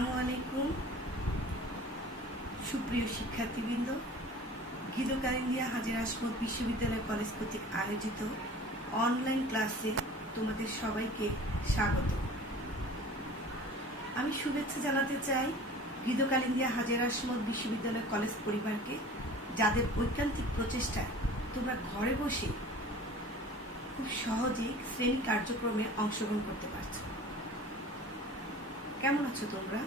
আসসালামু আলাইকুম সুপ্রিয় শিক্ষার্থীবৃন্দ, গীতকালিন্দিয়া হাজী আসমত বিশ্ববিদ্যালয় কলেজ কর্তৃক আয়োজিত অনলাইন ক্লাসে তোমাদের সবাইকে স্বাগত। আমি শুভেচ্ছা জানাতে চাই গীতকালিন্দিয়া হাজী আসমত বিশ্ববিদ্যালয় কলেজ পরিবারকে, যাদের ঐকান্তিক প্রচেষ্টায় তোমরা ঘরে বসে খুব সহজেই শ্রেণী কার্যক্রমে অংশগ্রহণ করতে পারছো। কেমন আছো তোমরা?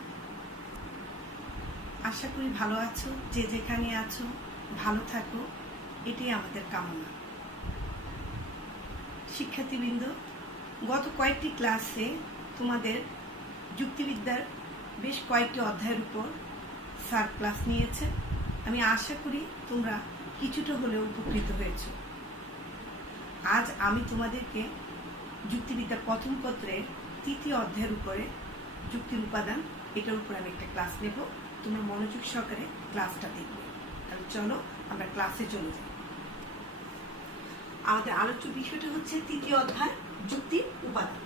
আশা করি ভালো আছো। যে যেখানে আছো ভালো থাকো, এটাই আমাদের কামনা। শিক্ষার্থীবৃন্দ, গত কয়েকটি ক্লাসে তোমাদের যুক্তিবিদ্যার বেশ কয়েকটি অধ্যায়ের উপর স্যার ক্লাস নিয়েছে। আমি আশা করি তোমরা কিছুটা হলেও উপকৃত হয়েছ। আজ আমি তোমাদেরকে যুক্তিবিদ্যা প্রথম পত্রের তৃতীয় অধ্যায়ের উপরে যুক্তির উপাদান, এটার উপর আমি একটা ক্লাস নেব। তোমরা মনোযোগ সহকারে ক্লাসটা দেখবে। তাহলে চলো আমরা ক্লাসে চলে যাই। আমাদের আলোচ্য বিষয়টা হচ্ছে তৃতীয় অধ্যায় যুক্তির উপাদান।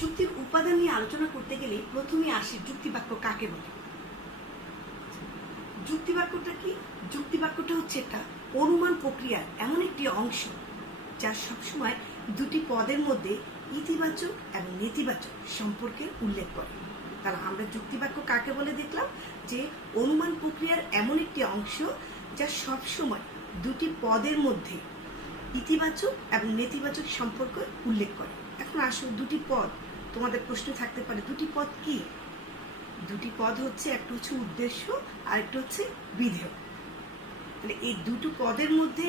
যুক্তির উপাদান নিয়ে আলোচনা করতে গেলে প্রথমে আসে যুক্তিবাক্য কাকে বলে। যুক্তিবাক্যটা কি? যুক্তিবাক্যটা হচ্ছে একটা অনুমান প্রক্রিয়ার এমন একটি অংশ যা সবসময় দুটি পদের মধ্যে ইতিবাচক এবং নেতিবাচক সম্পর্কের উল্লেখ করে। তাহলে আমরা যুক্তিবাক্য কাকে বলে দেখলাম, যে অনুমান প্রক্রিয়ার এমন একটি অংশ যা সবসময় দুটি পদের মধ্যে ইতিবাচক এবং নেতিবাচক সম্পর্ক উল্লেখ করে। এখন আসো, দুটি পদ, তোমাদের প্রশ্ন থাকতে পারে দুটি পদ কি? দুটি পদ হচ্ছে, একটা হচ্ছে উদ্দেশ্য আর একটা হচ্ছে বিধেয়। তাহলে এই দুটো পদের মধ্যে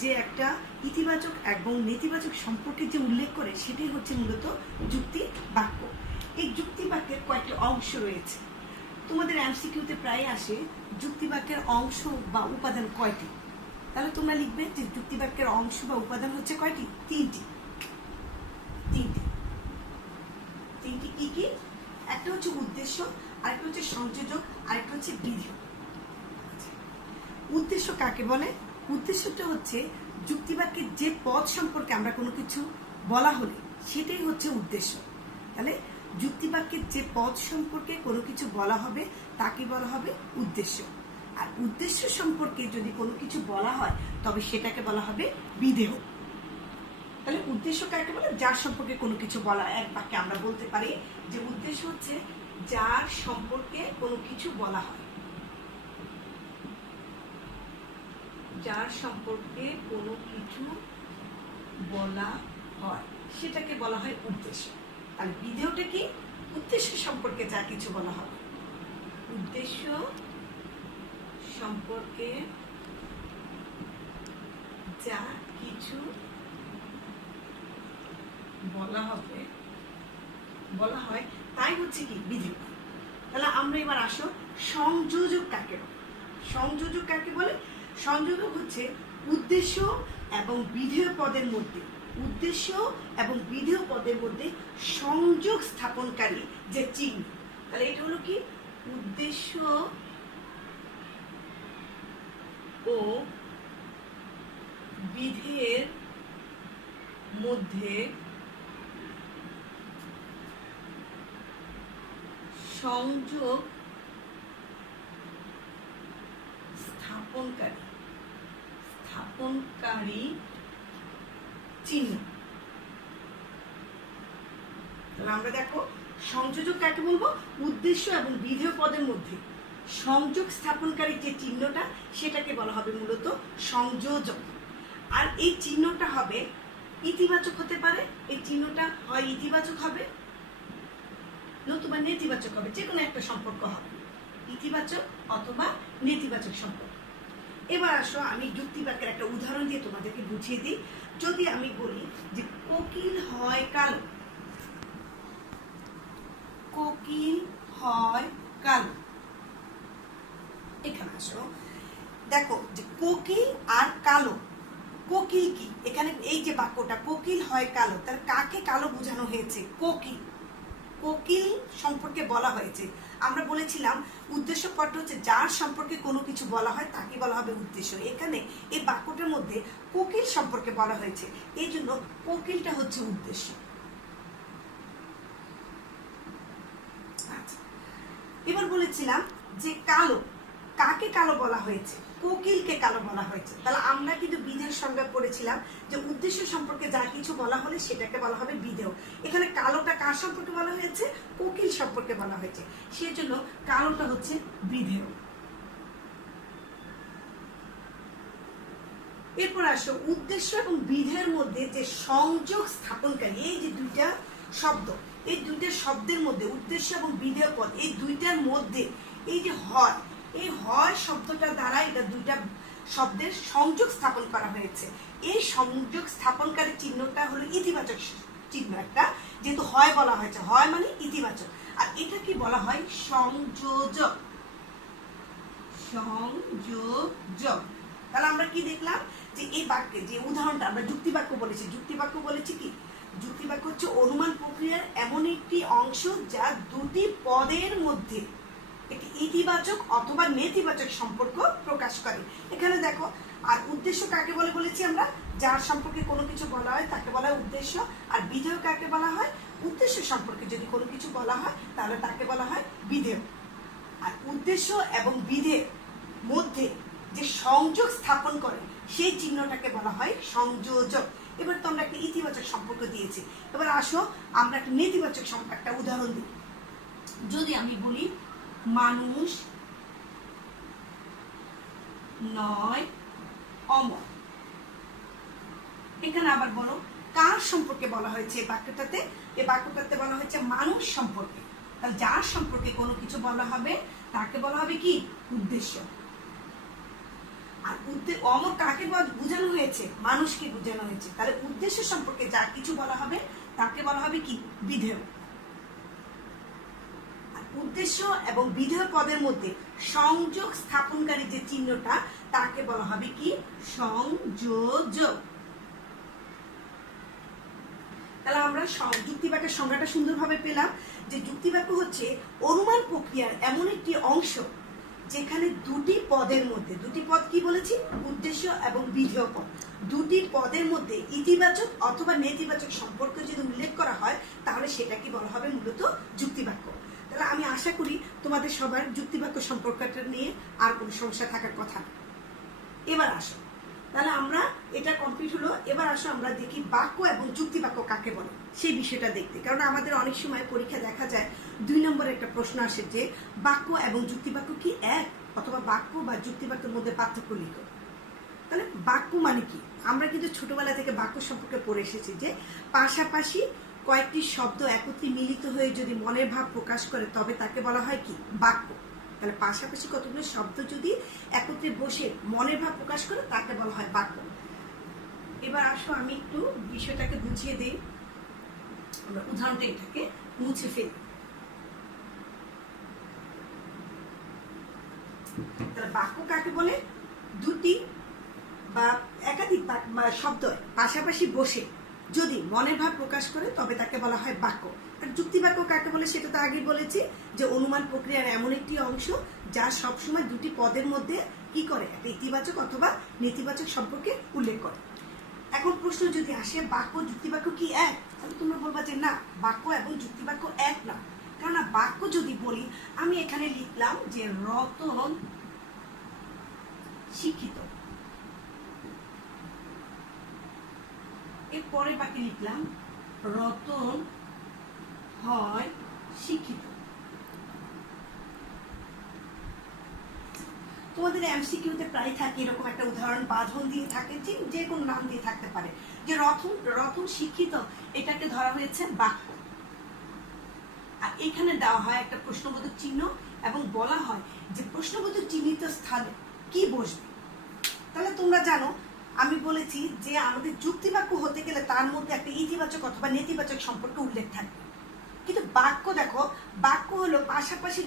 যে একটা ইতিবাচক এবং নেতিবাচক সম্পর্কে যে উল্লেখ করে, সেটাই হচ্ছে মূলত যুক্তি বাক্য। এই যুক্তি বাক্যের কয়েকটি অংশ রয়েছে। তোমাদের এমসিকিউতে প্রায় আসে যুক্তি বাক্যের অংশ বা উপাদান কয়টি। তাহলে তোমরা লিখবে যে যুক্তি বাক্যের অংশ বা উপাদান হচ্ছে কয়টি? তিনটি। কি কি? একটা হচ্ছে উদ্দেশ্য, আরেকটা হচ্ছে সংযোজক, আরেকটা হচ্ছে বিধেয়। উদ্দেশ্য কাকে বলে? উদ্দেশ্যটা হচ্ছে যুক্তিবাক্যের যে পদ সম্পর্কে আমরা কোনো কিছু বলা হলে সেটাই হচ্ছে উদ্দেশ্য। তাহলে যুক্তিবাক্যের যে পদ সম্পর্কে কোনো কিছু বলা হবে তাকে বলা হবে উদ্দেশ্য। আর উদ্দেশ্য সম্পর্কে যদি কোনো কিছু বলা হয় তবে সেটাকে বলা হবে বিধেয়। তাহলে উদ্দেশ্য কাকে বলে? যার সম্পর্কে কোনো কিছু বলা। এক বাক্যে আমরা বলতে পারি যে উদ্দেশ্য হচ্ছে যার সম্পর্কে কোনো কিছু বলা হয়। যার সম্পর্কে কোনো কিছু বলা হয় সেটাকে বলা হয় উদ্দেশ্য। আর বিধেয়টা কি? উদ্দেশ্য সম্পর্কে যা কিছু বলা হবে। উদ্দেশ্য সম্পর্কে যা কিছু বলা হয় তাই হচ্ছে কি? বিধেয়। তাহলে আমরা এবার আসো, সংযোজক কাকে বলে? সংযোজক কাকে বলে? সংযোজক হচ্ছে উদ্দেশ্য এবং বিধেয় পদের মধ্যে, উদ্দেশ্য এবং বিধেয় পদের মধ্যে সংযোগ স্থাপনকারী যে চিহ্ন। তাহলে এটা হলো কি? উদ্দেশ্য ও বিধেয়ের মধ্যে সংযোগ স্থাপনকারী চিহ্ন। তাহলে আমরা দেখো, সংযোজক কাকে বলবো? উদ্দেশ্য এবং বিধেয় পদের মধ্যে সংযোগ স্থাপনকারী যে চিহ্নটা, সেটাকে বলা হবে মূলত সংযোজক। আর এই চিহ্নটা হবে ইতিবাচক হতে পারে। এই চিহ্নটা হয় ইতিবাচক হবে নতুবা নেতিবাচক হবে, যে কোনো একটা সম্পর্ক হবে, ইতিবাচক অথবা নেতিবাচক সম্পর্ক। এবার আসো, আমি যুক্তিবাক্যের একটা উদাহরণ দিয়ে তোমাদেরকে বুঝিয়ে দিই। যদি আমি বলি যে কোকিল হয় কালো, কোকিল হয় কালো। এখানে আসো, দেখো যে কোকিল আর কালো। কোকিল কি? এখানে এই যে বাক্যটা কোকিল হয় কালো, তার কাকে কালো বোঝানো হয়েছে? কোকিল। কোকিল সম্পর্কে বলা হয়েছে। আমরা বলেছিলাম উদ্দেশ্য পদটা হচ্ছে যার সম্পর্কে কোনো কিছু বলা হয় তাকে বলা হবে উদ্দেশ্য। এখানে এই বাক্যটার মধ্যে কোকিল সম্পর্কে বলা হয়েছে, এই জন্য কোকিলটা হচ্ছে উদ্দেশ্য। আচ্ছা, এবার বলেছিলাম যে কালো, কাকে কালো বলা হয়েছে? কোকিলকে কালো বলা হয়েছে। তাহলে আমরা কিন্তু বিধেয় সংজ্ঞা পড়েছিলাম যে উদ্দেশ্য সম্পর্কে যা কিছু বলা হলে সেটাকে বলা হবে বিধেয়। এখানে কালোটা কার সম্পর্কে বলা হয়েছে? কোকিল সম্পর্কে বলা হয়েছে, সেজন্য কালোটা হচ্ছে বিধেয়। এরপর আসো উদ্দেশ্য এবং বিধেয়ের মধ্যে যে সংযোগ স্থাপনকারী এই যে দুইটা শব্দ, এই দুইটা শব্দের মধ্যে উদ্দেশ্য এবং বিধেয় পদ, এই দুইটার মধ্যে এই যে হয়, এই হয় শব্দটা দ্বারা এটা দুইটা শব্দের সংযোগ স্থাপন করা হয়েছে। এই সংযোগ স্থাপনকারী চিহ্নটা হলো ইতিবাচক চিহ্ন একটা, যেহেতু হয় বলা হয়েছে, হয় মানে ইতিবাচক। আর এটা কি বলা হয়? সংযোজক। সংযোজক। তাহলে আমরা কি দেখলাম যে এই বাক্যে যে উদাহরণটা আমরা যুক্তিবাক্য বলেছি, যুক্তিবাক্য বলেছি কি? যুক্তিবাক্য হচ্ছে অনুমান প্রক্রিয়ার এমন একটি অংশ যা দুটি পদের মধ্যে একটি ইতিবাচক অথবা নেতিবাচক সম্পর্ক প্রকাশ করে। এখানে দেখো, আর উদ্দেশ্য কাকে বলে বলেছি আমরা? যার সম্পর্কে কোনো কিছু বলা হয় তাকে বলা হয় উদ্দেশ্য। আর বিধেয় কাকে বলা হয়? উদ্দেশ্য সম্পর্কে যদি কোনো কিছু বলা হয় তাহলে তাকে বলা হয় বিধেয়। আর উদ্দেশ্য এবং বিধেয়ের মধ্যে যে সংযোগ স্থাপন করে সেই চিহ্নটাকে বলা হয় সংযোজক। এবার তো আমরা একটা ইতিবাচক সম্পর্ক দিয়েছি, এবার আসো আমরা একটা নেতিবাচক একটা উদাহরণ দিই। যদি আমি বলি মানুষ নয় অমর, এখানে আবার বলো কার সম্পর্কে বলা হয়েছে? এই বাক্যটাতে বলা হয়েছে মানুষ সম্পর্কে। তাহলে যার সম্পর্কে কোনো কিছু বলা হবে তাকে বলা হবে কি? উদ্দেশ্য। আর অমর কাকে বোঝানো হয়েছে? মানুষকে বোঝানো হয়েছে। তাহলে উদ্দেশ্য সম্পর্কে যা কিছু বলা হবে তাকে বলা হবে কি? বিধেয়। আর উদ্দেশ্য এবং বিধেয় পদের মধ্যে সংযোগ স্থাপনকারী যে চিহ্নটা তাকে বলা হবে কি? সংযোজক। তাহলে আমরা যুক্তিবাক্যের সংজ্ঞাটা সুন্দরভাবে পেলাম যে যুক্তিবাক্য হচ্ছে অনুমান প্রক্রিয়ার এমন একটি অংশ যেখানে দুটি পদের মধ্যে, দুটি পদ কি বলেছি? উদ্দেশ্য এবং বিধেয় পদ, দুটি পদের মধ্যে ইতিবাচক অথবা নেতিবাচক সম্পর্ক যদি উল্লেখ করা হয় তাহলে সেটাকে বলা হবে মূলত যুক্তিবাক্য। তাহলে আমি আশা করি তোমাদের সবার যুক্তিবাক্য সম্পর্কটা নিয়ে আর কোনো সমস্যা থাকার কথা না। এবার আসো, তাহলে আমরা এটা কমপ্লিট হলো। এবার আসো আমরা দেখি বাক্য এবং যুক্তিবাক্য কাকে বলে সেই বিষয়টা দেখতে। কারণ আমাদের অনেক সময় পরীক্ষা দেখা যায় 2 নম্বরের একটা প্রশ্ন আসে যে বাক্য এবং যুক্তিবাক্য কি এক, অথবা বাক্য বা যুক্তিবাক্যের মধ্যে পার্থক্য লিখো। তাহলে বাক্য মানে কি? আমরা কিন্তু ছোটবেলা থেকে বাক্য সম্পর্কে পড়ে এসেছি যে পাশাপাশি কয়েকটি শব্দ একত্রে মিলিত হয়ে যদি মনের ভাব প্রকাশ করে তবে তাকে বলা হয় কি? বাক্য। তাহলে পাশাপাশি কতগুলো শব্দ যদি একত্রে বসে মনের ভাব প্রকাশ করে তাকে বলা হয় বাক্য। এবার আসো আমি একটু বিষয়টাকে বুঝিয়ে দিই, আমরা উদাহরণটা এটাকে মুছে ফেলি। তাহলে বাক্য কাকে বলে? দুটি বা একাধিক শব্দ পাশাপাশি বসে যদি মনের ভাব প্রকাশ করে তবে তাকে বলা হয় বাক্য। আর যুক্তিবাক্য কাকে বলে সেটা তো আগে বলেছি যে অনুমান প্রক্রিয়ার এমন একটি অংশ যা সবসময় দুটি পদের মধ্যে কি করে? একটা ইতিবাচক অথবা নেতিবাচক সম্পর্কে উল্লেখ করে। এখন প্রশ্ন যদি আসে বাক্য যুক্তিবাক্য কি এক, তাহলে তোমরা বলবা যে না, বাক্য এবং যুক্তিবাক্য এক না। কেননা বাক্য যদি বলি, আমি এখানে লিখলাম যে রতন শিক্ষিত, এর পরের বাক্যে লিখলাম রতন হয় শিক্ষিত। তোমাদের এমসিকিউতে প্রায় থাকে এরকম একটা উদাহরণ, বাঁধন দিয়ে থাকে, যে কোনো নাম দিয়ে থাকতে পারে, যে রতন শিক্ষিত, এটাকে ধরা হয়েছে বাক্য। আর এখানে দেওয়া হয় একটা প্রশ্নবোধক চিহ্ন এবং বলা হয় যে প্রশ্নবোধক চিহ্নিত স্থানে কি বসবে। তাহলে তোমরা জানো আমি বলেছি যে আমাদের যুক্তিবাক্য হতে গেলে তার মধ্যে একটা ইতিবাচক অথবা নেতিবাচক সম্পর্ক উল্লেখ থাকবে। কিন্তু বাক্য দেখো, বাক্য হলো পাশাপাশি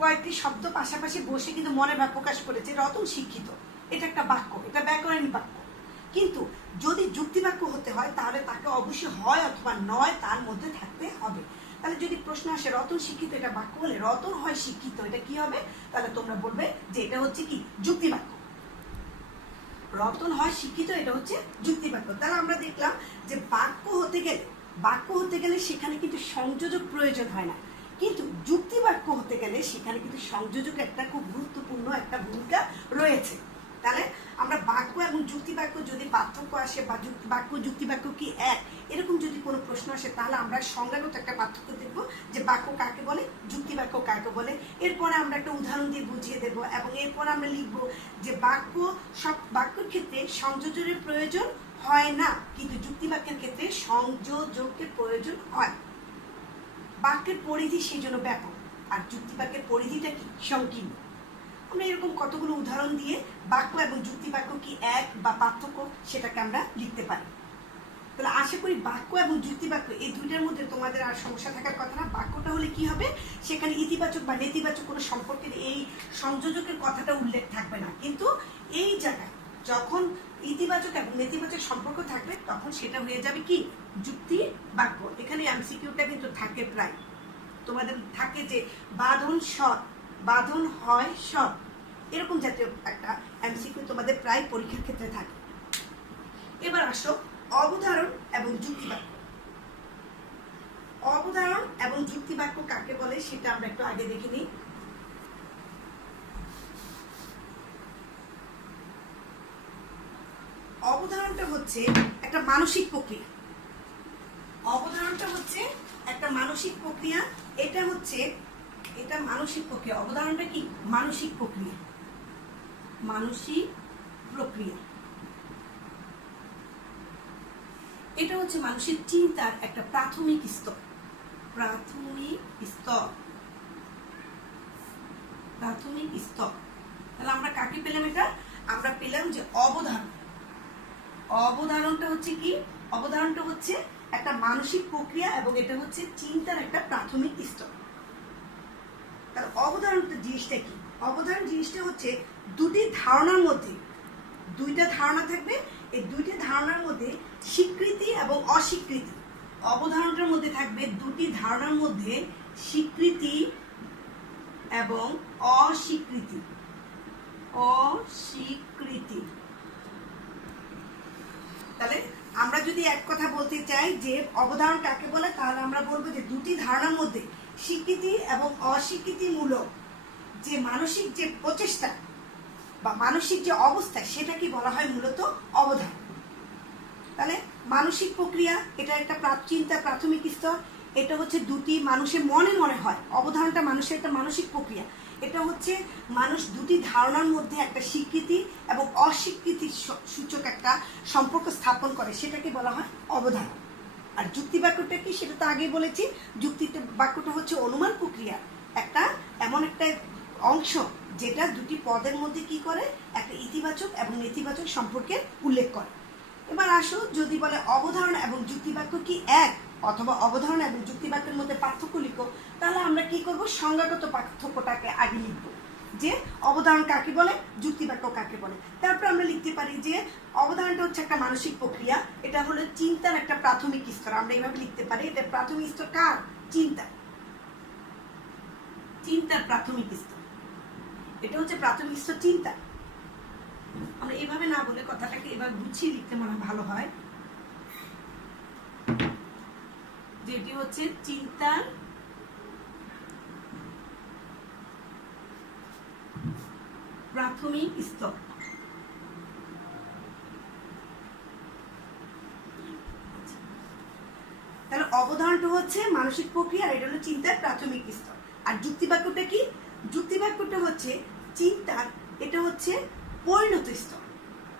কয়েকটি শব্দ পাশাপাশি বসে কিন্তু মনে ভাব প্রকাশ করেছে রতন শিক্ষিত, এটা একটা বাক্য, এটা ব্যাকরণিক বাক্য। কিন্তু যদি যুক্তিবাক্য হতে হয় তাহলে তাকে অবশ্যই হয় অথবা নয় তার মধ্যে থাকতে হবে। তাহলে যদি প্রশ্ন আসে রতন শিক্ষিত, এটা বাক্য হলে রতন হয় শিক্ষিত, এটা কি হবে? তাহলে তোমরা বলবে যে এটা হচ্ছে কি? যুক্তিবাক্য। রতন হয় শিক্ষিত, এটা হচ্ছে যুক্তিবাক্য। তাহলে আমরা দেখলাম যে বাক্য হতে গেলে সেখানে কিন্তু সংযোজক প্রয়োজন হয় না, কিন্তু যুক্তিবাক্য হতে গেলে সেখানে কিন্তু সংযোজক একটা খুব গুরুত্বপূর্ণ একটা ভূমিকা রয়েছে। তাহলে আমরা বাক্য এবং যুক্তি বাক্য যদি পার্থক্য আসে বা বাক্য যুক্তি বাক্য কি এক, এরকম যদি কোনো প্রশ্ন আসে, তাহলে আমরা সংজ্ঞাগত একটা পার্থক্য দেখব যে বাক্য কাকে বলে, যুক্তি বাক্য কাকে বলে। এরপরে আমরা একটা উদাহরণ দিয়ে বুঝিয়ে দেব এবং এরপর আমরা লিখব যে সব বাক্যের ক্ষেত্রে সংযোজনের প্রয়োজন হয় না, কিন্তু যুক্তি বাক্যের ক্ষেত্রে সংযোজকের প্রয়োজন হয়। বাক্যের পরিধি সেই জন্য ব্যাপক, আর যুক্তি বাক্যের পরিধিটা কি সংকীর্ণ। আমরা এরকম কতগুলো উদাহরণ দিয়ে বাক্য এবং যুক্তি বাক্য কি এক বা পার্থক্য সেটাকে আমরা লিখতে পারি। তাহলে আশা করি বাক্য এবং যুক্তি বাক্য এই দুইটার মধ্যে তোমাদের আর সমস্যা থাকার কথা না। বাক্যটা হলে কি হবে, সেখানে ইতিবাচক বা নেতিবাচক কোনো সম্পর্কের এই সংযোজকের কথাটা উল্লেখ থাকবে না, কিন্তু এই জায়গায় যখন ইতিবাচক এবং নেতিবাচক সম্পর্ক থাকবে তখন সেটা হয়ে যাবে কি যুক্তি বাক্য। এখানে এমসিকিউটা কিন্তু থাকে প্রায়, তোমাদের থাকে যে বাঁধন সৎ, বাঁধন হয় সৎ, এরকম জাতীয় একটা এমসিকিউ তোমাদের প্রায় পরীক্ষার ক্ষেত্রে থাকে। এবার আসো অবধারণ এবং যুক্তি বাক্য। অবধারণ এবং যুক্তি বাক্য কাকে বলে সেটা আমরা একটু আগে দেখে নিই। অবধারণটা হচ্ছে একটা মানসিক প্রক্রিয়া। অবধারণটা হচ্ছে একটা মানসিক প্রক্রিয়া। এটা মানসিক প্রক্রিয়া। অবধারণটা কি মানসিক প্রক্রিয়া। মানসিক প্রক্রিয়া এটা হচ্ছে মানুষের চিন্তার একটা প্রাথমিক স্তর। তাহলে আমরা কাকে পেলাম? এটা আমরা পেলাম যে অবধারণ। অবধারণটা হচ্ছে কি? অবধারণটা হচ্ছে একটা মানসিক প্রক্রিয়া এবং এটা হচ্ছে চিন্তার একটা প্রাথমিক স্তর। তার অবধারণটা জিনিসটা কি? অবধারণ জিনিসটা হচ্ছে দুটি ধারণার মধ্যে, দুইটা ধারণা থাকবে, এই দুইটা ধারণার মধ্যে স্বীকৃতি এবং অস্বীকৃতি। অবধারণটার মধ্যে থাকবে দুটি ধারণার মধ্যে স্বীকৃতি এবং অস্বীকৃতি। তাহলে আমরা যদি এক কথা বলতে চাই যে অবধারণ কাকে বলে, তাহলে আমরা বলবো যে দুটি ধারণার মধ্যে স্বীকৃতি এবং অস্বীকৃতিমূলক যে মানসিক যে প্রচেষ্টা বা মানসিক যে অবস্থা, সেটাকে বলা হয় মূলত অবধারণ। তাহলে মানসিক প্রক্রিয়া এটা একটা চিন্তার প্রাথমিক স্তর। এটা হচ্ছে দুটি মানুষের মনে মনে হয়। অবধারণটা মানুষের একটা মানসিক প্রক্রিয়া। এটা হচ্ছে মানুষ দুটি ধারণার মধ্যে একটা স্বীকৃতি এবং অস্বীকৃতির সূচক একটা সম্পর্ক স্থাপন করে, সেটাকে বলা হয় অবধারণ। আর যুক্তি বাক্যটা কি সেটা তো আগেই বলেছি। যুক্তি বাক্যটা হচ্ছে অনুমান প্রক্রিয়া, একটা এমন একটা অংশ যেটা দুটি পদের মধ্যে কি করে একটা ইতিবাচক এবং নেতিবাচক সম্পর্কের উল্লেখ করে। এবার আসো, যদি বলে অবধারণ এবং যুক্তি বাক্য কি এক, অথবা অবধারণ এবং যুক্তি বাক্যের মধ্যে পার্থক্য লিখো, তাহলে আমরা কি করব? সংজ্ঞাগত পার্থক্যটাকে আগে লিখব যে অবধারণ কাকে বলে, যুক্তি বাক্য কাকে বলে। তারপর আমরা লিখতে পারি যে অবধারণটা হচ্ছে একটা মানসিক প্রক্রিয়া, এটা হলো চিন্তার একটা প্রাথমিক স্তর। আমরা এইভাবে লিখতে পারি, এটা প্রাথমিক স্তর কার? চিন্তার প্রাথমিক স্তর। এটা হচ্ছে প্রাথমিক স্তর চিন্তা। আমরা এইভাবে না বলে কথাটাকে এবার গুছিয়ে লিখতে মনে ভালো হয়, যেটি হচ্ছে চিন্তার প্রাথমিক স্তর। তাহলে অবধারণটা হচ্ছে মানসিক প্রক্রিয়া, এটা হলো চিন্তার প্রাথমিক স্তর। আর যুক্তি বাক্যটা কি? যুক্তি বাক্যটা হচ্ছে চিন্তার, এটা হচ্ছে পরিণত স্তর।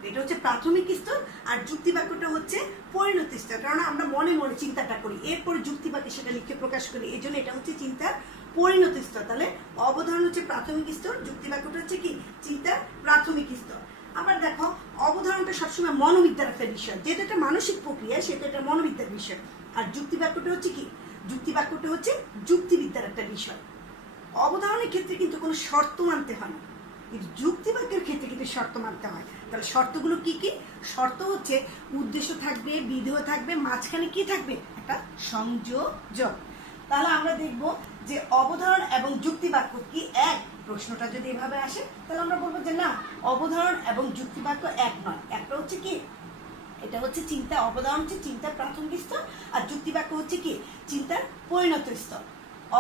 এটা হচ্ছে প্রাথমিক স্তর আর যুক্তি বাক্যটা হচ্ছে পরিণত স্তর, কারণ আমরা মনে মনে চিন্তাটা করি, এরপরে যুক্তি বাক্যে সেটা লিখে প্রকাশ করি, এই জন্য এটা হচ্ছে চিন্তার পরিণত স্তর। তাহলে অবধারণ হচ্ছে প্রাথমিক স্তর, যুক্তি বাক্যটা হচ্ছে কি চিন্তার প্রাথমিক স্তর। আবার দেখো, অবধারণটা সবসময় মনোবিদ্যার একটা বিষয়, যেটা একটা মানসিক প্রক্রিয়া সেটা একটা মনোবিদ্যার বিষয়। আর যুক্তি বাক্যটা হচ্ছে কি? যুক্তি বাক্যটা হচ্ছে যুক্তিবিদ্যার একটা বিষয়। অবধারণের ক্ষেত্রে কিন্তু কোনো শর্ত মানতে হয় না, কিন্তু যুক্তি বাক্যের ক্ষেত্রে কিন্তু শর্ত মানতে হয়। তাহলে শর্তগুলো কি কি? শর্ত হচ্ছে উদ্দেশ্য থাকবে, বিধেয় থাকবে, মাঝখানে কি থাকবে? একটা সংযোজক। তাহলে আমরা দেখব যে অবধারণ এবং যুক্তি বাক্য কি এক? প্রশ্নটা যদি এভাবে আসে তাহলে আমরা বলবো যে না, অবধারণ এবং যুক্তি বাক্য এক নয়। একটা হচ্ছে কি, এটা হচ্ছে চিন্তা। অবধারণ হচ্ছে চিন্তার প্রাথমিক স্তর আর যুক্তি বাক্য হচ্ছে কি চিন্তার পরিণত স্তর।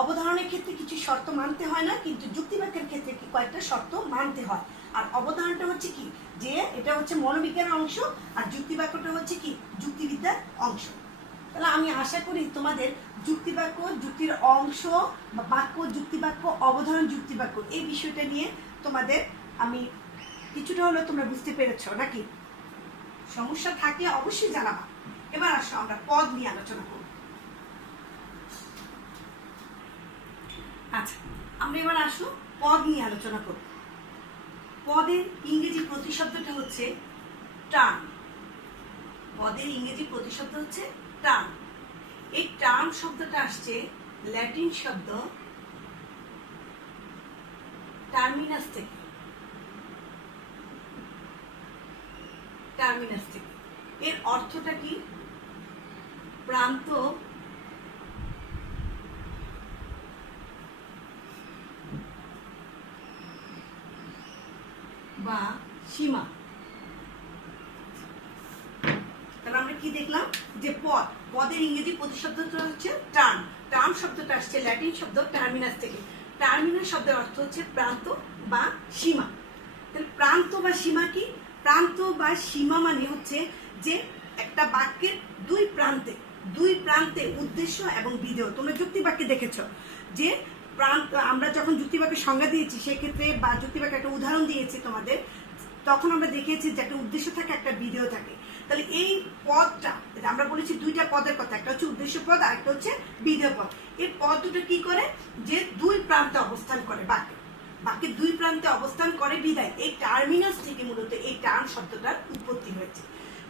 অবধারণের ক্ষেত্রে কিছু শর্ত মানতে হয় না, কিন্তু যুক্তিবাক্যের ক্ষেত্রে কি কয়েকটা শর্ত মানতে হয়। আর অবধারণটা হচ্ছে কি, যে এটা হচ্ছে মনোবিজ্ঞানের অংশ, আর যুক্তিবাক্যটা হচ্ছে কি যুক্তিবিদ্যার অংশ। তাহলে আমি আশা করি তোমাদের যুক্তিবাক্য, যুক্তির অংশ বা বাক্য যুক্তিবাক্য, অবধারণ যুক্তিবাক্য, এই বিষয়টা নিয়ে তোমাদের আমি কিছুটা হলেও তোমরা বুঝতে পেরেছ নাকি? সমস্যা থাকলে অবশ্যই জানাবা। এবার আসো আমরা পদ নিয়ে আলোচনা করব। আচ্ছা, আমরা এবার আসো পদ নিয়ে আলোচনা করব। পদের ইংরেজি প্রতিশব্দটা হচ্ছে টার্ম। পদের ইংরেজি প্রতিশব্দ হচ্ছে টার্ম। এই টার্ম শব্দটা আসছে ল্যাটিন শব্দ টার্মিনাস থেকে। টার্মিনাস থেকে এর অর্থটা কি? প্রান্ত বা সীমা। তাহলে আমরা কি দেখলাম, যে পদ, পদের ইংরেজি প্রতিশব্দটা হচ্ছে টার্ম। টার্ম শব্দটা আসছে ল্যাটিন শব্দ টার্মিনাস থেকে। টার্মিনাস শব্দের অর্থ হচ্ছে প্রান্ত বা সীমা। তাহলে প্রান্ত বা সীমা কি? প্রান্ত বা সীমা মানে হচ্ছে যে একটা বাক্যের দুই প্রান্তে উদ্দেশ্য এবং বিধেয়। তোমরা যুক্তিবাক্যে দেখেছো যে প্রান্ত, আমরা যখন যুক্তিবাক্যের সংজ্ঞা দিয়েছি সেক্ষেত্রে বা যুক্তিবাক্যে একটা উদাহরণ দিয়েছি তোমাদের, তখন আমরা দেখিয়েছি যে একটা উদ্দেশ্য থাকে, একটা বিধেয় থাকে। তাহলে এই পদটা, আমরা বলেছি দুইটা পদের কথা, একটা হচ্ছে উদ্দেশ্য পদ আর একটা হচ্ছে বিধেয় পদ। এই পদ দুটো কি করে, যে দুই প্রান্তে অবস্থান করে, বাক্যের দুই প্রান্তে অবস্থান করে বিধায় এই টার্মিনাস থেকে মূলত এই টার্ম শব্দটার উৎপত্তি হয়েছে।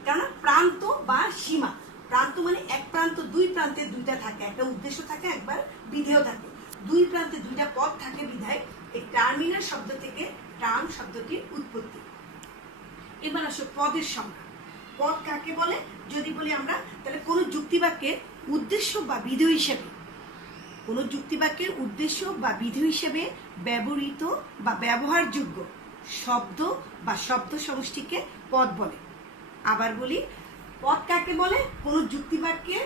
কেননা প্রান্ত বা সীমা, প্রান্ত মানে এক প্রান্ত, দুই প্রান্তে দুইটা থাকে, একটা উদ্দেশ্য থাকে, একবার বিধেয় থাকে, দুই প্রান্তে দুইটা পদ থাকে বিধায় এই টার্মিনাস শব্দ থেকে টার্ম শব্দটির উৎপত্তি। এবার আসো পদের সংজ্ঞা। পদ কাকে বলে যদি বলি আমরা, তাহলে কোন যুক্তিবাক্যের উদ্দেশ্য বা বিধেয় হিসেবে, কোন যুক্তিবাক্যের উদ্দেশ্য বা বিধেয় হিসেবে ব্যবহৃত বা ব্যবহারযোগ্য শব্দ বা শব্দ সমষ্টিকে পদ বলে। আবার বলি, পদ কাকে বলে? কোন যুক্তিবাক্যের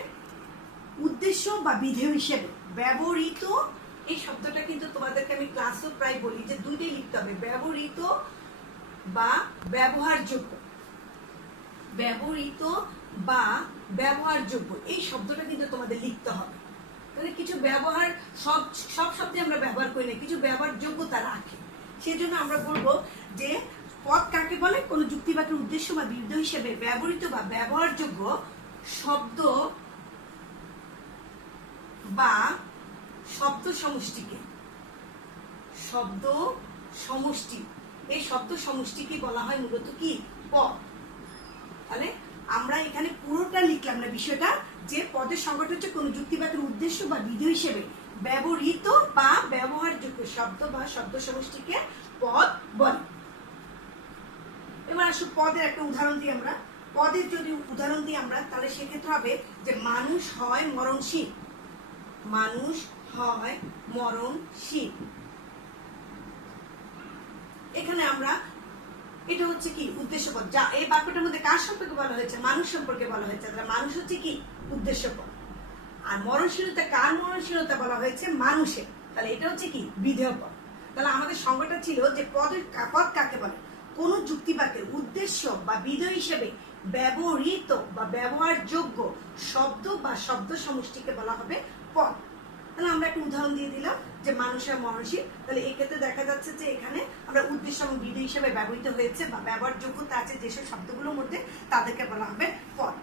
উদ্দেশ্য বা বিধেয় হিসেবে ব্যবহৃত, এই শব্দটা কিন্তু তোমাদেরকে আমি ক্লাসও প্রায় বলি যে দুইটাই লিখতে হবে, ব্যবহৃত বা ব্যবহারযোগ্য। ব্যবহৃত বা ব্যবহারযোগ্য এই শব্দটা কিন্তু তোমাদের লিখতে হবে। তাহলে কিছু ব্যবহার, সব শব্দে আমরা ব্যবহার করি না, কিছু ব্যবহারযোগ্যতা রাখে। সেজন্য আমরা বলবো যে পদ কাকে বলে? কোন যুক্তিবাক্যের উদ্দেশ্য বা বিধেয় হিসেবে ব্যবহৃত বা ব্যবহারযোগ্য শব্দ বা শব্দ সমষ্টিকে, শব্দ সমষ্টি, এই শব্দ সমষ্টিকে বলা হয় মূলত কি? পদ। তাহলে আমরা এখানে পুরোটা লিখলাম না বিষয়টা, যে পদের সংজ্ঞাটা হচ্ছে কোন যুক্তিবাক্যের উদ্দেশ্য বা বিধেয় হিসেবে ব্যবহৃত বা ব্যবহারযোগ্য শব্দ বা শব্দ সমষ্টিকে পদ বলে। এবার আসো পদের একটা উদাহরণ দিই আমরা। পদের যদি উদাহরণ দিই আমরা, তাহলে সেক্ষেত্রে হবে যে মানুষ হয় মরণশীল। মানুষ হয় মরণশীল। এখানে আমরা, এটা হচ্ছে কি? উদ্দেশ্য পদ। যা এই বাক্যটার মধ্যে কার সম্পর্কে বলা হয়েছে? মানুষ সম্পর্কে বলা হয়েছে। তাহলে মানুষ হচ্ছে কি? উদ্দেশ্য পদ। আর মরণশীলতা, কার মরণশীলতা বলা হয়েছে? মানুষের। তাহলে এটা হচ্ছে কি? বিধেয় পদ। তাহলে আমাদের সংজ্ঞাটা ছিল যে পদ কাকে বলে? কোন যুক্তিবাক্যের উদ্দেশ্য বা বিধেয় হিসেবে ব্যবহৃত বা ব্যবহারযোগ্য শব্দ বা শব্দ সমষ্টিকে বলা হবে পদ। তাহলে আমরা একটা উদাহরণ দিয়ে দিলাম যে মানুষের মরণশীল। তাহলে এক্ষেত্রে দেখা যাচ্ছে যে এখানে আমরা উদ্দেশ্য এবং বিধেয় হিসেবে ব্যবহৃত হয়েছে বা ব্যবহারযোগ্যতা আছে যেসব শব্দগুলোর মধ্যে, তাদেরকে বলা হবে পদ।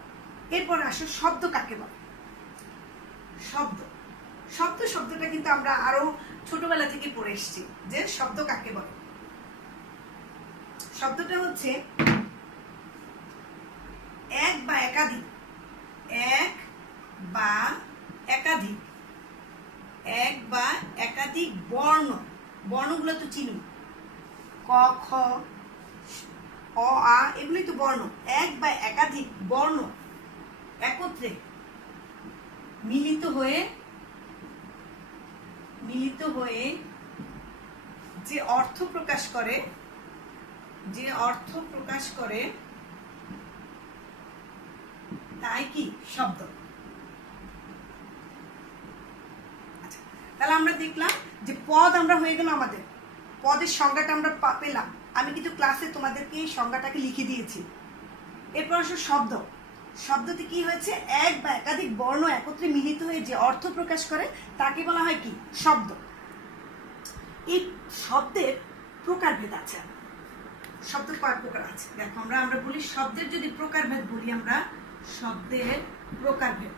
এরপর আসো শব্দ কাকে বলে। শব্দটা কিন্তু আমরা আরো ছোটবেলা থেকে পড়ে এসেছি যে শব্দ কাকে বলে। শব্দটা হচ্ছে এক বা একাধিক, এক বা একাধিক, এক বা একাধিক বর্ণ, বর্ণগুলো তো চিনি, ক খ অ আ, এগুলোই তো বর্ণ। এক বা একাধিক বর্ণ একত্রে মিলিত হয়ে যে অর্থ প্রকাশ করে, তাই কি? শব্দ। তাহলে আমরা দেখলাম যে পদ আমরা হয়ে গেল আমাদের, পদের সংজ্ঞাটা আমরা পেলাম। আমি কিন্তু ক্লাসে তোমাদেরকে এই সংজ্ঞাটাকে লিখে দিয়েছি। এরপর আসো শব্দ। শব্দতে কি হয়েছে, এক বা একাধিক বর্ণ একত্রে মিলিত হয়ে যে অর্থ প্রকাশ করে তাকে বলা হয় কি, শব্দ। এই শব্দের প্রকারভেদ আছে। শব্দ কয় প্রকার আছে দেখো, আমরা বলি শব্দের যদি প্রকারভেদ বলি, আমরা শব্দের প্রকারভেদ,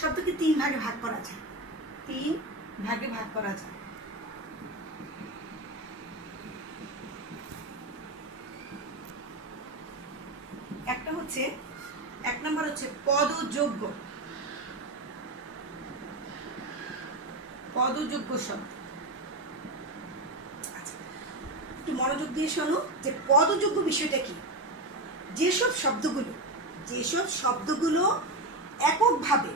শব্দকে 3 ভাগে ভাগ করা যায়, 3 ভাগে ভাগ করা যায়। একটা হচ্ছে, 1 নম্বর হচ্ছে পদযোগ্য, পদযোগ্য শব্দ। আচ্ছা, একটু মনোযোগ দিয়ে শোনো যে পদযোগ্য বিষয়টা কি। যেসব শব্দগুলো এককভাবে,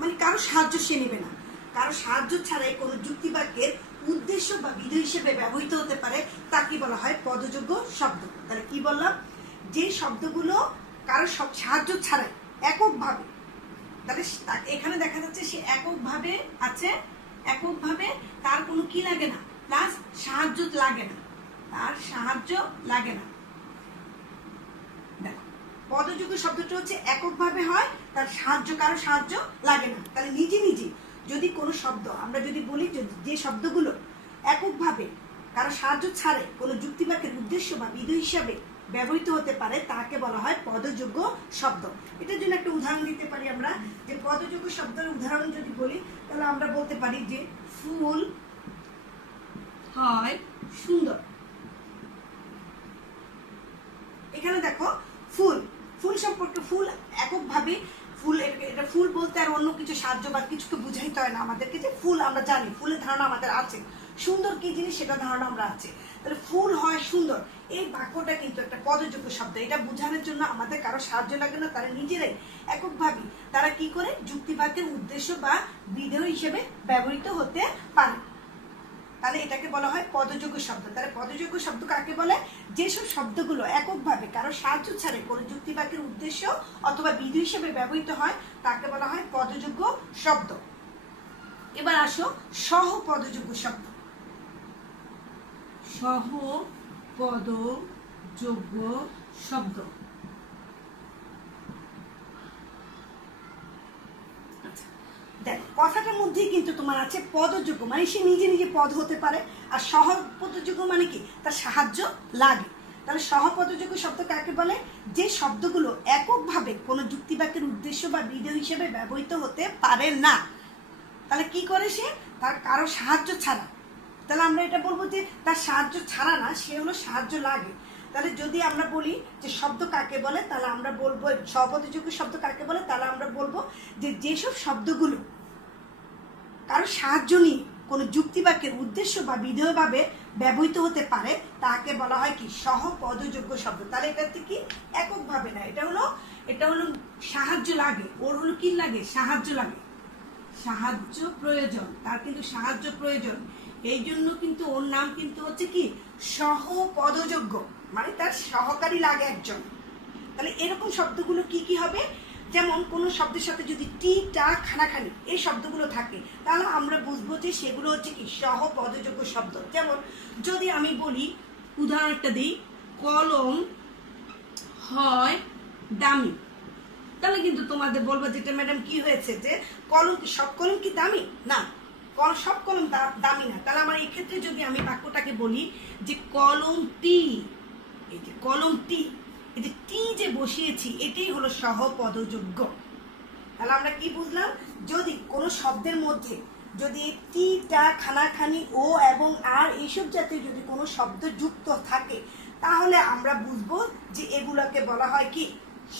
মানে কারো সাহায্য সে নেবে না, কারো সাহায্য ছাড়াই কোনো যুক্তি বাক্যের উদ্দেশ্য বা বিধেয় হিসেবে ব্যবহৃত হতে পারে তাকে বলা হয় পদযোগ্য শব্দ। তাহলে কি বললাম, যে শব্দগুলো কারো সাহায্য ছাড়াই এককভাবে, তাহলে এখানে দেখা যাচ্ছে সে এককভাবে আছে, এককভাবে তার কোনো কি লাগে না, প্লাস সাহায্য লাগে না, তার সাহায্য লাগে না। দেখো, পদযোগ্য শব্দটা হচ্ছে এককভাবে হয়, তার কারো সাহায্য লাগে না। তাহলে নিজে নিজে যদি কোনো শব্দ আমরা যদি বলি, যে শব্দগুলো এককভাবে কারো সাহায্য ছাড়ে কোনো যুক্তিবাক্যের উদ্দেশ্য বা বিধেয় হিসাবে ব্যবহৃত হতে পারে তাকে বলা হয় পদযোগ্য শব্দ। এটার জন্য একটা উদাহরণ দিতে পারি আমরা, যে পদযোগ্য শব্দের উদাহরণ যদি বলি তাহলে আমরা বলতে পারি যে ফুল হয় সুন্দর। এখানে দেখো ফুল সম্পর্কে, ফুল এককভাবে, এটা ফুল বলতে আর অন্য কিছু সাহায্য বা কিছুকে বুঝাইতে হয় না আমাদেরকে, যে ফুল আমরা জানি, ফুলের ধারণা আমাদের আছে, সুন্দর কি জিনিস সেটা ধারণা আমরা আছে। তাহলে ফুল হয় সুন্দর, এই বাক্যটা কিন্তু একটা পদযোগ্য শব্দ। এটা বোঝানোর জন্য আমাদের কারো সাহায্য লাগে না, তারা নিজেরাই এককভাবে তারা কি করে যুক্তিবাক্যের উদ্দেশ্য বা বিধেয় হিসেবে ব্যবহৃত হতে পারে। তাহলে এটাকে বলা হয় পদযোগ্য শব্দ। তাহলে পদযোগ্য শব্দ কাকে বলে, যেসব শব্দগুলো এককভাবে কারো সাহায্য ছাড়ে কোনো যুক্তিবাক্যের উদ্দেশ্য অথবা বিধেয় হিসেবে ব্যবহৃত হয় তাকে বলা হয় পদযোগ্য শব্দ। এবার আসো সহপদযোগ্য শব্দ। সহপদযোগ্য শব্দ, দেখ কথাটার মধ্যেই কিন্তু তোমার আছে পদযোগ্য, মানে সে নিজে নিজে পদ হতে পারে, আর সহপদযোগ্য মানে কি, তার সাহায্য লাগে। তাহলে সহপদযোগ্য শব্দ কাকে বলে, যে শব্দগুলো এককভাবে কোনো যুক্তিবাক্যের উদ্দেশ্য বা বিধেয় হিসেবে ব্যবহৃত হতে পারে না। তাহলে কি করে সে, তার কারো সাহায্য ছাড়া। তাহলে আমরা এটা বলবো যে তার সাহায্য ছাড়া না, সে হলো সাহায্য লাগে। তাহলে যদি আমরা বলি যে শব্দ কাকে বলে, তাহলে আমরা বলবো সহপদযোগ্য শব্দ কাকে বলে, তাহলে আমরা বলবো যে যেসব শব্দগুলো কারো সাহায্য নিয়ে কোনো যুক্তিবাক্যের উদ্দেশ্য বা বিধেয়ভাবে ব্যবহৃত হতে পারে তাকে বলা হয় কি, সহপদযোগ্য শব্দ। তাহলে এটাতে কি এককভাবে না, এটা হলো সাহায্য লাগে, ওর হলো কি লাগে, সাহায্য লাগে, সাহায্য প্রয়োজন, তার কিন্তু সাহায্য প্রয়োজন, এই জন্য কিন্তু ওর নাম কিন্তু হচ্ছে কি সহপদযোগ্য, মানে তার সহকারী লাগে একজন। তাহলে এরকম শব্দগুলো কি কি হবে, যেমন কোন শব্দের সাথে যদি টি, টা, খানাখানি এই শব্দগুলো থাকে তাহলে আমরা বুঝবো যে সেগুলো হচ্ছে কি সহপদযোগ্য শব্দ। যেমন যদি আমি বলি, উদাহরণ একটা দিই, কলম হয় দামি, তাহলে কিন্তু তোমাদের বলবো যেটা ম্যাডাম কি হয়েছে, যে কলম কি, সব কলম কি দামি না, সব কলম দামি না। তাহলে আমার এই ক্ষেত্রে যদি আমি বাক্যটাকে বলি যে কলমটি, এই যে কলমটি, এই যে টি যে বসিয়েছি এটাই হলো সহপদযোগ্য। তাহলে আমরা কি বুঝলাম, যদি কোনো শব্দের মধ্যে যদি টি, টা, খানাখানি, ও এবং আর এইসব জাতীয় যদি কোনো শব্দ যুক্ত থাকে তাহলে আমরা বুঝবো যে এগুলোকে বলা হয় কি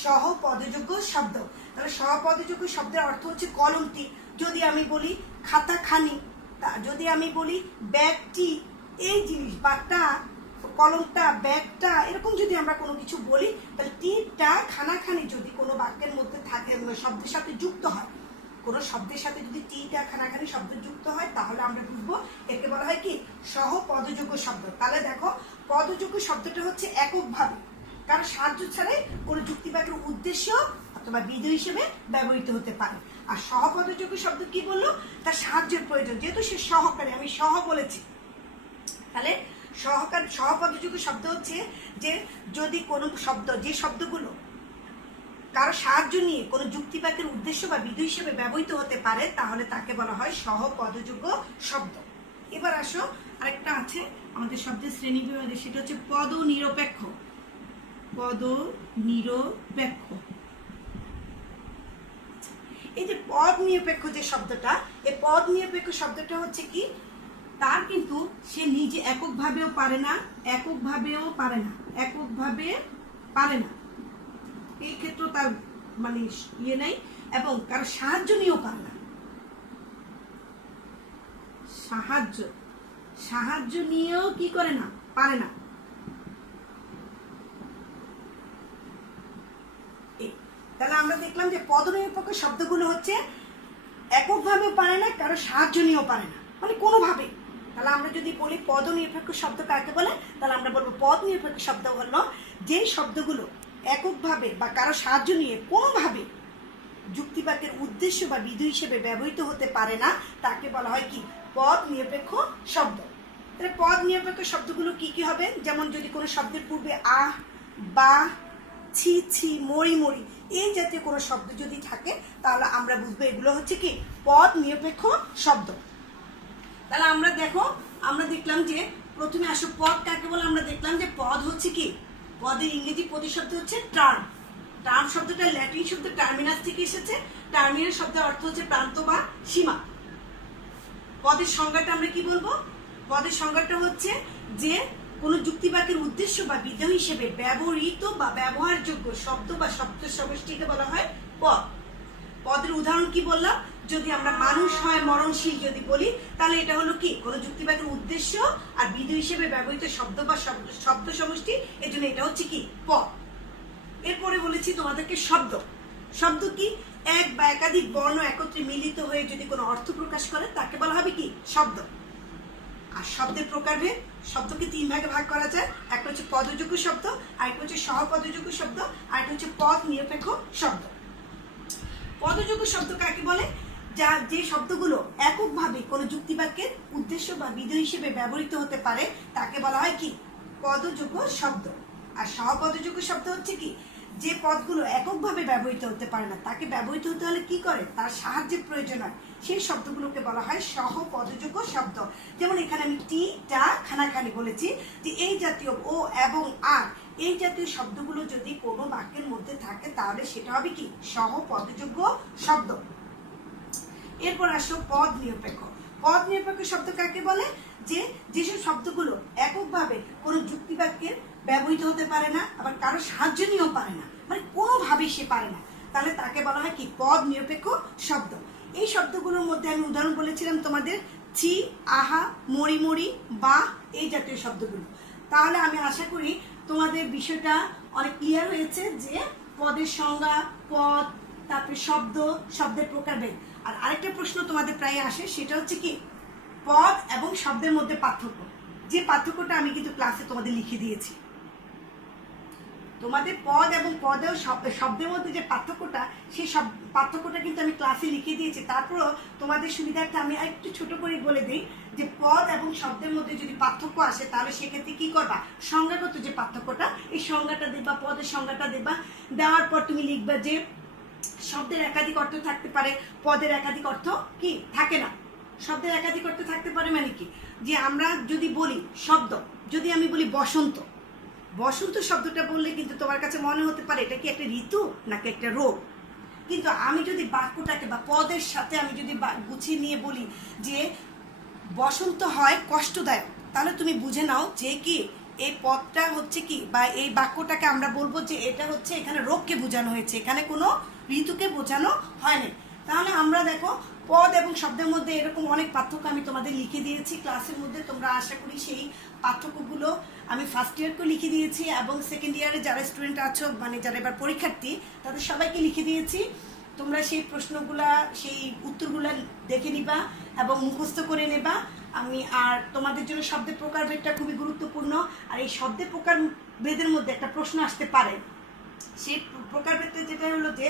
সহপদযোগ্য শব্দ। তাহলে সহপদযোগ্য শব্দের অর্থ হচ্ছে কলমটি, যদি আমি বলি খাতাখানি, যদি আমি বলি ব্যাগটি, এই জিনিস বা টা, কলমটা, ব্যাগটা, এরকম যদি আমরা কোনো কিছু বলি তাহলে টি, টা, খানাখানি যদি কোনো বাক্যের মধ্যে থাকে, শব্দের সাথে যুক্ত হয়, কোনো শব্দের সাথে যদি টি, টা, খানাখানি শব্দ যুক্ত হয় তাহলে আমরা বুঝবো একে বলা হয় কি সহপদযোগ্য শব্দ। তাহলে দেখো পদযোগ্য শব্দটা হচ্ছে এককভাবে কারণ সাহায্য ছাড়াই কোনো যুক্তিবাক্যের উদ্দেশ্য অথবা বিধেয় হিসেবে ব্যবহৃত হতে পারে। আর সহপদযোগ্য শব্দ কি বললো, তার সাহায্যের প্রয়োজন, যেহেতু সে সহকারী, আমি সহ বলেছি, তাহলে সহপদযোগ্য শব্দ হচ্ছে যে যদি কোনো শব্দ, যে শব্দগুলো কারো সাহায্য নিয়ে কোনো যুক্তিবাক্যের উদ্দেশ্য বা বিধেয় হিসেবে ব্যবহৃত হতে পারে, তাহলে তাকে বলা হয় সহপদযোগ্য শব্দ। এবার আসো, আরেকটা আছে আমাদের শব্দের শ্রেণী বিভাগে, সেটা হচ্ছে পদ নিরপেক্ষ। পদ নিরপেক্ষ, এই যে পদ নিরপেক্ষ যে শব্দটা, এই পদ নিরপেক্ষ শব্দটা হচ্ছে কি, তার কিন্তু সে নিজে এককভাবেও পারে না, এককভাবে পারে না, এই ক্ষেত্রে তার মানে ইয়ে নাই, এবং কারো সাহায্য নিয়েও পারে না, সাহায্য নিয়েও কি করে না, পারে না। তাহলে আমরা দেখলাম যে পদনিরপেক্ষ শব্দগুলো হচ্ছে এককভাবে পারে না, কারো সাহায্য নিয়েও পারে না, মানে কোনোভাবে। তাহলে আমরা যদি বলি পদনিরপেক্ষ শব্দ কাকে বলে, তাহলে আমরা বলবো পদ নিরপেক্ষ শব্দ হলো যে শব্দগুলো এককভাবে বা কারো সাহায্য নিয়ে কোনোভাবে যুক্তিবাক্যের উদ্দেশ্য বা বিধেয় হিসেবে ব্যবহৃত হতে পারে না, তাকে বলা হয় কি, পদ নিরপেক্ষ শব্দ। তাহলে পদ নিরপেক্ষ শব্দগুলো কি কি হবে, যেমন যদি কোনো শব্দের পূর্বে আহ, বা, ছি ছি, মরি মরি এই জাতীয় কোনো শব্দ যদি থাকে, তাহলে আমরা বুঝবো এগুলো হচ্ছে কি পদ নিরপেক্ষ শব্দ। তাহলে আমরা দেখলাম যে প্রথমে আসো পদ কাকে বলে, আমরা দেখলাম যে পদ হচ্ছে কি, পদের ইংরেজি প্রতিশব্দ হচ্ছে টার্ম। টার্ম শব্দটা ল্যাটিন শব্দ টার্মিনাস থেকে এসেছে। টার্মিনাস শব্দের অর্থ হচ্ছে প্রান্ত বা সীমা। পদের সংজ্ঞাটা আমরা কি বলবো, পদের সংজ্ঞাটা হচ্ছে যে কোনো যুক্তিবাক্যের উদ্দেশ্য বা বিধেয় হিসেবে ব্যবহৃত বা ব্যবহারযোগ্য শব্দ বা শব্দ সমষ্টিকে বলা হয় পদ। পদের উদাহরণ কি বললাম, যদি আমরা মানুষ হয় মরণশীল যদি বলি, তাহলে এটা হলো কি, কোনো যুক্তিবাক্যের উদ্দেশ্য আর বিধেয় হিসেবে ব্যবহৃত শব্দ বা শব্দ সমষ্টি, এর জন্য এটা হচ্ছে কি পদ। এরপরে বলেছি তোমাদেরকে শব্দ। শব্দ কি, এক বা একাধিক বর্ণ একত্রে মিলিত হয়ে যদি কোনো অর্থ প্রকাশ করে, তাকে বলা হবে কি শব্দ। আর শব্দের প্রকারভেদ, শব্দকে তিন ভাগে ভাগ করা যায়, একটা হচ্ছে পদযোগ্য শব্দ, আরেকটা হচ্ছে সহপদযোগ্য শব্দ, আরেকটা হচ্ছে পদ নিরপেক্ষ শব্দ। পদযোগ্য শব্দ কাকে বলে, যে শব্দগুলো এককভাবে কোনো যুক্তিবাক্যের উদ্দেশ্য বা বিধেয় হিসেবে ব্যবহৃত হতে পারে, তাকে বলা হয় কি পদযোগ্য শব্দ। আর সহপদযোগ্য শব্দ হচ্ছে কি, যে পদগুলো এককভাবে ব্যবহৃত হতে পারে না, তাকে ব্যবহৃত হতে হলে কি করে, তার সাহায্যের প্রয়োজন হয়, সেই শব্দগুলোকে বলা হয় সহপদযোগ্য শব্দ। যেমন এখানে আমি টি, টা, খানাখানি বলেছি, যে এই জাতীয় ও এবং আর এই জাতীয় শব্দগুলো যদি কোনো বাক্যের মধ্যে থাকে, তাহলে সেটা হবে কি সহপদযোগ্য শব্দ। এরপর আসো পদ নিরপেক্ষ। পদ নিরপেক্ষ শব্দ কাকে বলে, যেসব শব্দগুলো এককভাবে কোনো যুক্তিবাক্যের ব্যবহৃত হতে পারে না, আবার কারো সাহায্য নিয়েও পারে না, মানে কোনোভাবেই সে পারে না, তাহলে তাকে বলা হয় কি পদ নিরপেক্ষ শব্দ। এই শব্দগুলোর মধ্যে আমি উদাহরণ বলেছিলাম তোমাদের, ছি, আহা, মরি মরি, বা এই জাতীয় শব্দগুলো। তাহলে আমি আশা করি তোমাদের বিষয়টা অনেক ক্লিয়ার হয়েছে, যে পদের সংজ্ঞা, পদ, তারপরে শব্দ, শব্দের প্রকারভেদ। আর আরেকটা প্রশ্ন তোমাদের প্রায় আসে, সেটা হচ্ছে কি পদ এবং শব্দের মধ্যে পার্থক্য। যে পার্থক্যটা আমি কিন্তু ক্লাসে তোমাদের লিখে দিয়েছি। তোমাদের পদ এবং পদ ও শব্দের মধ্যে যে পার্থক্যটা, সেই সব পার্থক্যটা কিন্তু আমি ক্লাসে লিখে দিয়েছি। তারপরও তোমাদের সুবিধার্থে আমি একটু ছোট করে বলে দিই, যে পদ এবং শব্দের মধ্যে যদি পার্থক্য আসে, তাহলে সেক্ষেত্রে কি করবা, সংজ্ঞাগত যে পার্থক্যটা, এই সংজ্ঞাটা দেবা, পদের সংজ্ঞাটা দেবা। দেওয়ার পর তুমি লিখবা যে শব্দের একাধিক অর্থ থাকতে পারে, পদের একাধিক অর্থ কি থাকে না। শব্দের একাধিক অর্থ থাকতে পারে মানে কি, যে আমরা যদি বলি শব্দ, যদি আমি বলি বসন্ত, বসন্ত শব্দটা বললে কিন্তু তোমার কাছে মনে হতে পারে এটা কি একটা ঋতু নাকি একটা রোগ। কিন্তু আমি যদি বাক্যটাকে বা পদের সাথে আমি যদি গুছিয়ে নিয়ে বলি যে বসন্ত হয় কষ্টদায়ক, তাহলে তুমি বুঝে নাও যে কি এই পদটা হচ্ছে কি, বা এই বাক্যটাকে আমরা বলবো যে এটা হচ্ছে এখানে রোগকে বোঝানো হয়েছে, এখানে কোনো ঋতুকে বোঝানো হয়নি। তাহলে আমরা দেখো পদ এবং শব্দের মধ্যে এরকম অনেক পার্থক্য আমি তোমাদের লিখে দিয়েছি ক্লাসের মধ্যে। তোমরা আশা করি সেই পার্থক্যগুলো আমি ফার্স্ট ইয়ারকেও লিখে দিয়েছি, এবং সেকেন্ড ইয়ারে যারা স্টুডেন্ট আছো, মানে যারা এবার পরীক্ষার্থী, তাদের সবাইকে লিখে দিয়েছি। তোমরা সেই প্রশ্নগুলা, সেই উত্তরগুলা দেখে নিবা এবং মুখস্থ করে নেবা। আর তোমাদের জন্য শব্দের প্রকারভেদটা খুবই গুরুত্বপূর্ণ। আর এই শব্দের প্রকারভেদের মধ্যে একটা প্রশ্ন আসতে পারে, সেই প্রকারভেদটা যেটা হলো যে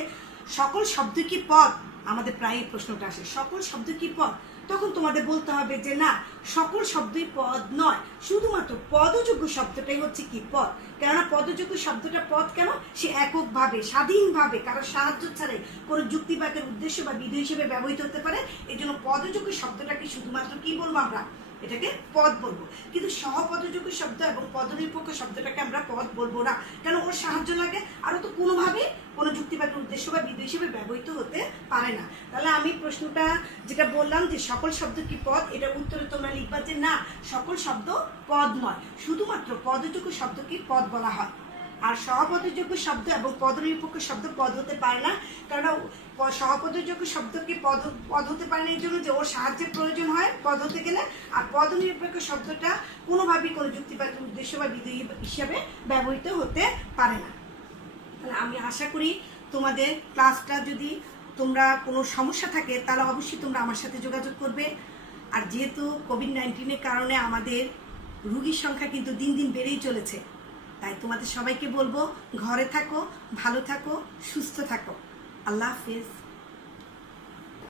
সকল শব্দ কি পদ? আমাদের প্রায় প্রশ্নটা আসে, সকল শব্দ কি পদ? তখন তোমাদের বলতে হবে যে না, সকল শব্দই পদ নয়, শুধুমাত্র পদযোগ্য শব্দটাই হচ্ছে কি পদ। কেননা পদযোগ্য শব্দটা পদ কেন? সে এককভাবে স্বাধীনভাবে কারো সাহায্য ছাড়াই কোনো যুক্তি বাক্যের উদ্দেশ্য বা বিধেয় হিসেবে ব্যবহৃত হতে পারে। এই জন্য পদযোগ্য শব্দটাকে শুধুমাত্র কি বলবো আমরা? এটাকে পদ বলবো। কিন্তু সহপদযোগ্য শব্দ এবং পদনিরপেক্ষ শব্দটাকে আমরা পদ বলবো না। কেন? ওর সাহায্য লাগে, আরও তো কোনোভাবে কোনো যুক্তি বাক্যের উদ্দেশ্য বা বিধেয় হিসেবে ব্যবহৃত হতে পারে না। তাহলে আমি প্রশ্নটা যেটা বললাম যে সকল শব্দ কি পদ, এটার উত্তরে তোমরা লিখবা যে না, সকল শব্দ পদ নয়, শুধুমাত্র পদযোগ্য শব্দকে পদ বলা হয়। আর সহপদযোগ্য শব্দ এবং পদনিরপেক্ষ শব্দ পদ হতে পারে না। কারণ সহপদযোগ্য শব্দকে পদ হতে পারে না এই জন্য যে ওর সাহায্যের প্রয়োজন হয় পদ হতে গেলে। আর পদনিরপেক্ষ শব্দটা কোনোভাবেই কোনো যুক্তিবাচক উদ্দেশ্য বা বিধেয় হিসাবে ব্যবহৃত হতে পারে না। তাহলে আমি আশা করি তোমাদের ক্লাসটা যদি তোমরা কোনো সমস্যা থাকে তাহলে অবশ্যই তোমরা আমার সাথে যোগাযোগ করবে। আর যেহেতু কোভিড-19-এর কারণে আমাদের রোগীর সংখ্যা কিন্তু দিন দিন বেড়েই চলেছে, তাই তোমাদের সবাইকে বলবো ঘরে থাকো, ভালো থাকো, সুস্থ থাকো। আল্লাহ হাফেজ।